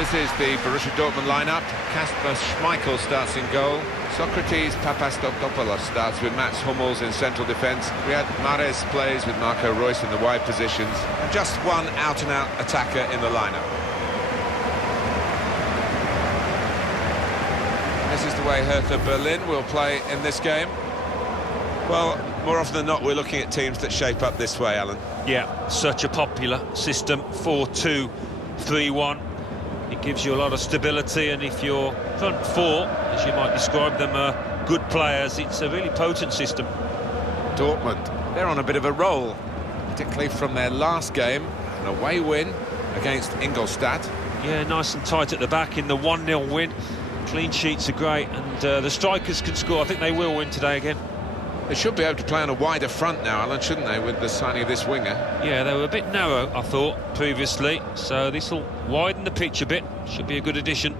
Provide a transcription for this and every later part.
This is the Borussia Dortmund lineup. Kasper Schmeichel starts in goal. Socrates Papastotopoulos starts with Mats Hummels in central defence. Riyad Mahrez plays with Marco Reus in the wide positions. And just one out-and-out attacker in the lineup. This is the way Hertha Berlin will play in this game. Well, more often than not, we're looking at teams that shape up this way, Alan. Yeah, such a popular system, 4-2-3-1. It gives you a lot of stability, and if your front four, as you might describe them, are good players, it's a really potent system. Dortmund, they're on a bit of a roll, particularly from their last game, an away win against Ingolstadt. Yeah, nice and tight at the back in the 1-0 win. Clean sheets are great, and the strikers can score. I think they will win today again. They should be able to play on a wider front now, Alan, shouldn't they, with the signing of this winger? Yeah, they were a bit narrow, I thought, previously, so this will widen the pitch a bit. Should be a good addition.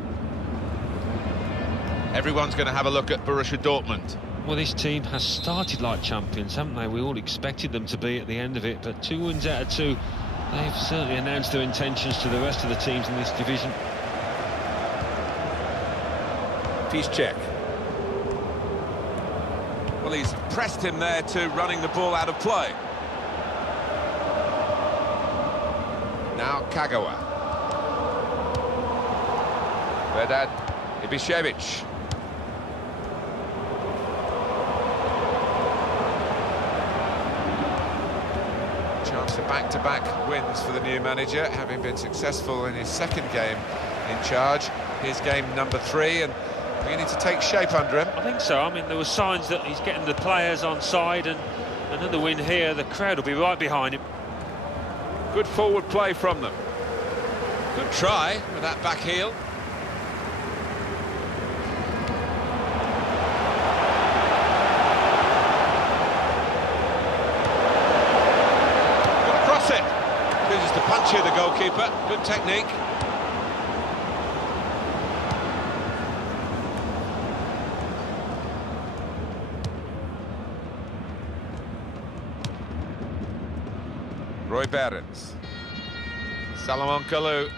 Everyone's going to have a look at Borussia Dortmund. Well, this team has started like champions, haven't they? We all expected them to be at the end of it, but 2 wins out of 2. They've certainly announced their intentions to the rest of the teams in this division. Piszczek. Well, he's pressed him there to running the ball out of play. Now Kagawa. Vedad Ibišević. Chance for back-to-back wins for the new manager, having been successful in his second game in charge. Here's game number 3, and beginning to take shape under him. I think so. I mean, there were signs that he's getting the players on side, and another win here, the crowd will be right behind him. Good forward play from them. Good try with that back heel. Good cross it. Chooses to punch here, the goalkeeper. Good technique. Roy Behrens. Salomon Kalou.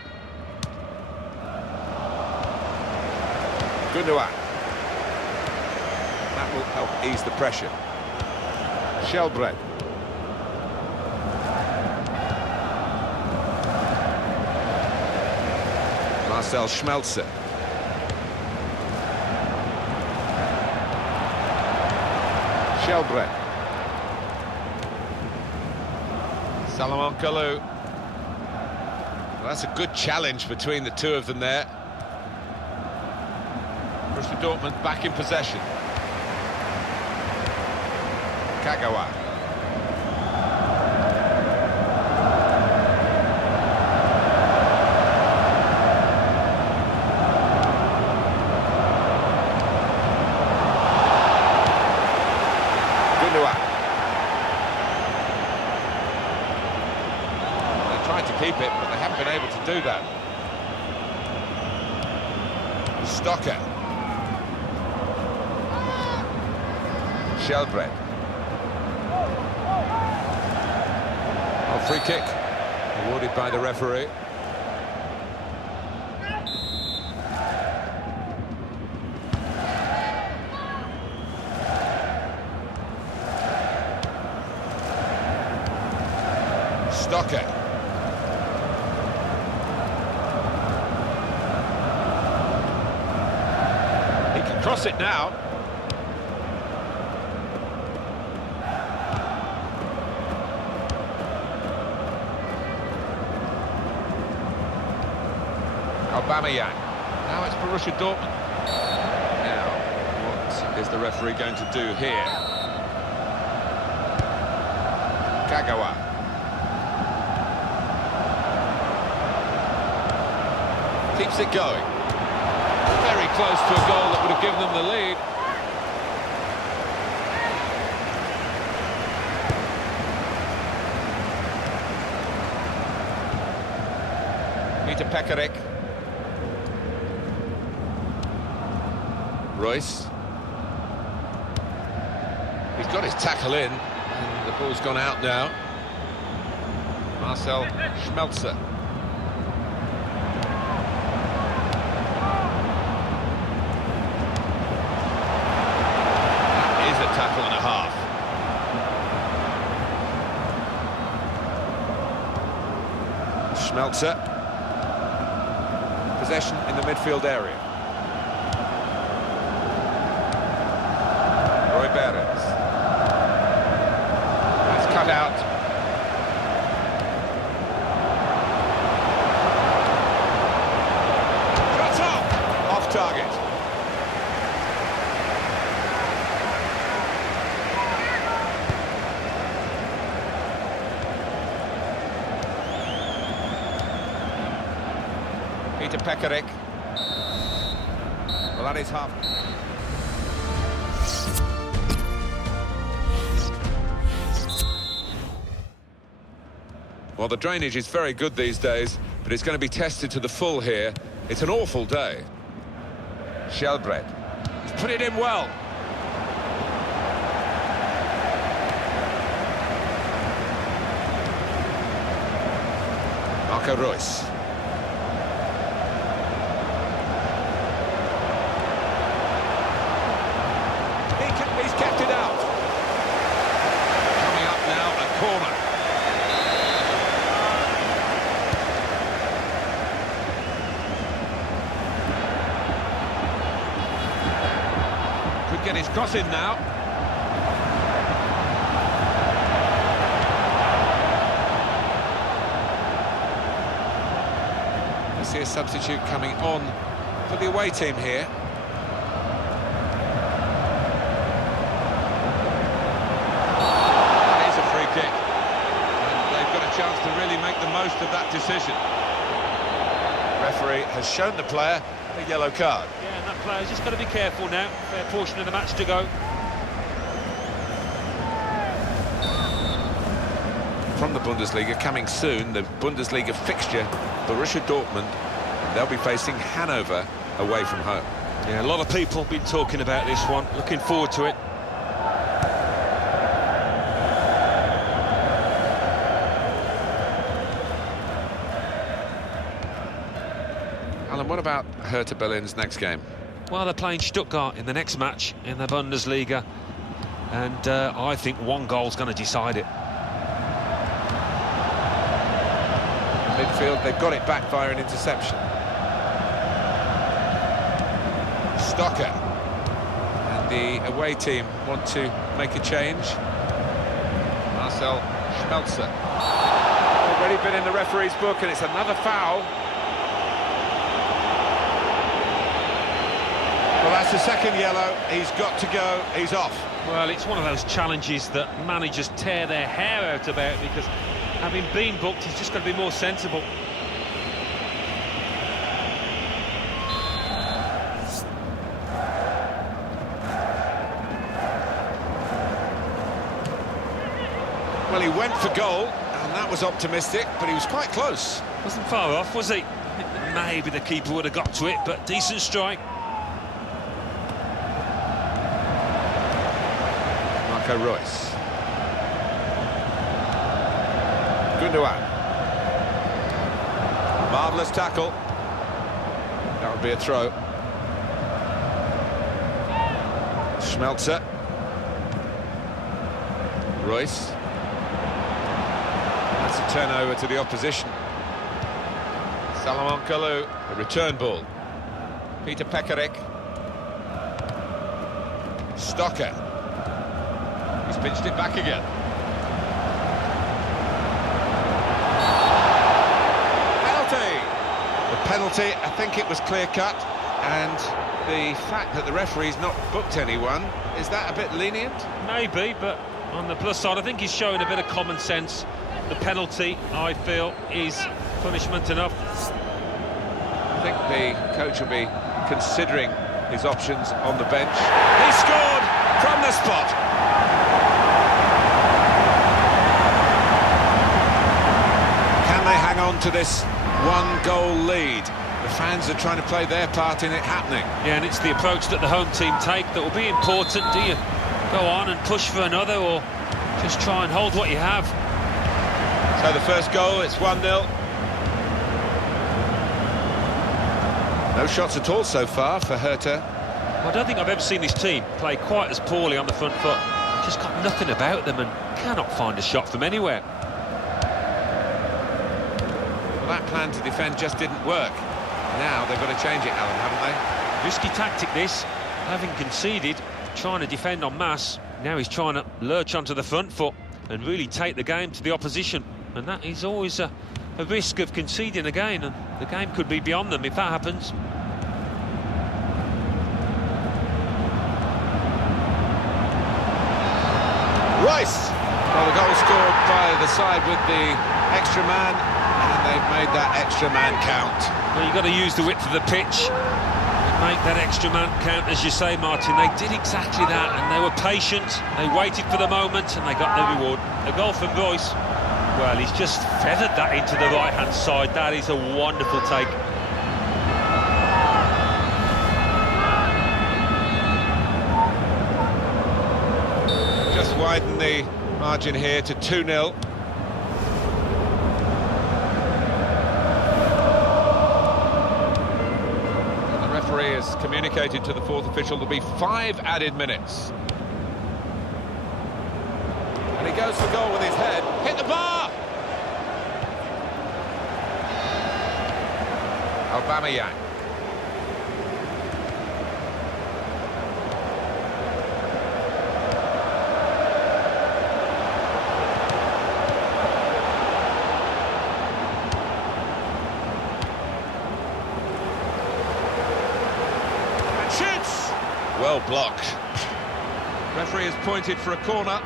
Gundogan. That will help ease the pressure. Shelbred. Marcel Schmelzer. Shelbred. Salomon Kalou. Well, that's a good challenge between the two of them there. Borussia Dortmund back in possession. Kagawa. To keep it, but they haven't been able to do that. Stocker. Shelbred. Oh, free kick awarded by the referee. Stocker. Cross it now. Aubameyang. Now it's Borussia Dortmund. Now, what is the referee going to do here? Kagawa. Keeps it going. Very close to a goal that would have given them the lead. Peter Pekarik. Reus. He's got his tackle in, and the ball's gone out now. Marcel Schmelzer. Schmelzer. Possession in the midfield area. Roy Behrens. That's cut out. Shots up! Off target. Peter Pekarik. Well, that is half. Well, the drainage is very good these days, but it's going to be tested to the full here. It's an awful day. Shelbred. He's put it in well. Marco Reus. He's kept it out. Coming up now, a corner. Could get his cross in now. We see a substitute coming on for the away team here. Chance to really make the most of that decision. Referee has shown the player a yellow card. Yeah, and that player's just got to be careful now. Fair portion of the match to go. From the Bundesliga, coming soon, the Bundesliga fixture, Borussia Dortmund. They'll be facing Hanover away from home. Yeah, a lot of people have been talking about this one. Looking forward to it. Alan, what about Hertha Berlin's next game? Well, they're playing Stuttgart in the next match in the Bundesliga, and I think one goal's going to decide it. Midfield, they've got it back via an interception. Stocker. And the away team want to make a change. Marcel Schmelzer. Already been in the referee's book, and it's another foul. Well, that's the second yellow. He's got to go. He's off. Well, it's one of those challenges that managers tear their hair out about, because having been booked, he's just got to be more sensible. Well, he went for goal, and that was optimistic, but he was quite close. Wasn't far off, was he? I think that maybe the keeper would have got to it, but decent strike. Marco Reus. Gundogan. Marvellous tackle. That would be a throw. Schmelzer. Reus. That's a turnover to the opposition. Salomon Kalou, the return ball. Peter Pekarik. Stocker. He's pinched it back again. Penalty! The penalty, I think it was clear-cut, and the fact that the referee's not booked anyone, is that a bit lenient? Maybe, but on the plus side, I think he's showing a bit of common sense. The penalty, I feel, is punishment enough. I think the coach will be considering his options on the bench. He scored from the spot. Can they hang on to this one-goal lead? The fans are trying to play their part in it happening. Yeah, and it's the approach that the home team take that will be important. Do you go on and push for another, or just try and hold what you have? So the first goal, it's 1-0. No shots at all so far for Hertha. Well, I don't think I've ever seen this team play quite as poorly on the front foot. Just got nothing about them and cannot find a shot from anywhere. Well, that plan to defend just didn't work. Now they've got to change it, Alan, haven't Risky tactic this, having conceded, trying to defend en masse. Now he's trying to lurch onto the front foot and really take the game to the opposition. And that is always a risk of conceding again, and the game could be beyond them if that happens. Royce! Well, the goal scored by the side with the extra man, and they've made that extra man count. Well, you've got to use the width of the pitch and make that extra man count, as you say, Martin. They did exactly that, and they were patient. They waited for the moment, and they got their reward. A goal from Royce. Well, he's just feathered that into the right-hand side. That is a wonderful take. Just widen the margin here to 2-0. The referee has communicated to the fourth official there'll be 5 added minutes. And he goes for goal with his head. Hit the bar! Aubameyang. And shoots! Well blocked. Referee has pointed for a corner.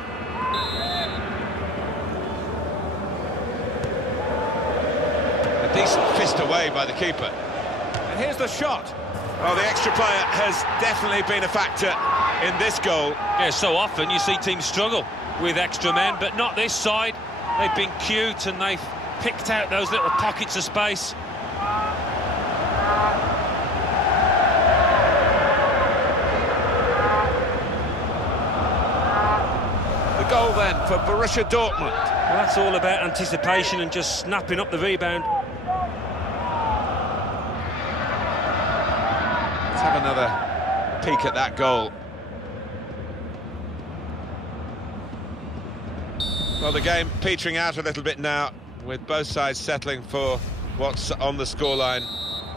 A decent fist away by the keeper. And here's the shot. Oh, the extra player has definitely been a factor in this goal. Yeah, so often you see teams struggle with extra men, but not this side. They've been cute and they've picked out those little pockets of space. The goal then for Borussia Dortmund. Well, that's all about anticipation and just snapping up the rebound. Let's have another peek at that goal. Well, the game petering out a little bit now, with both sides settling for what's on the scoreline.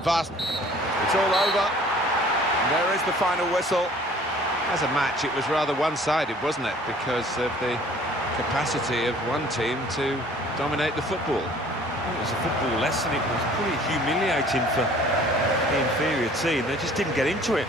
Vast. It's all over. And there is the final whistle. As a match, it was rather one-sided, wasn't it? Because of the capacity of one team to dominate the football. It was a football lesson. It was pretty humiliating for the inferior team. They just didn't get into it.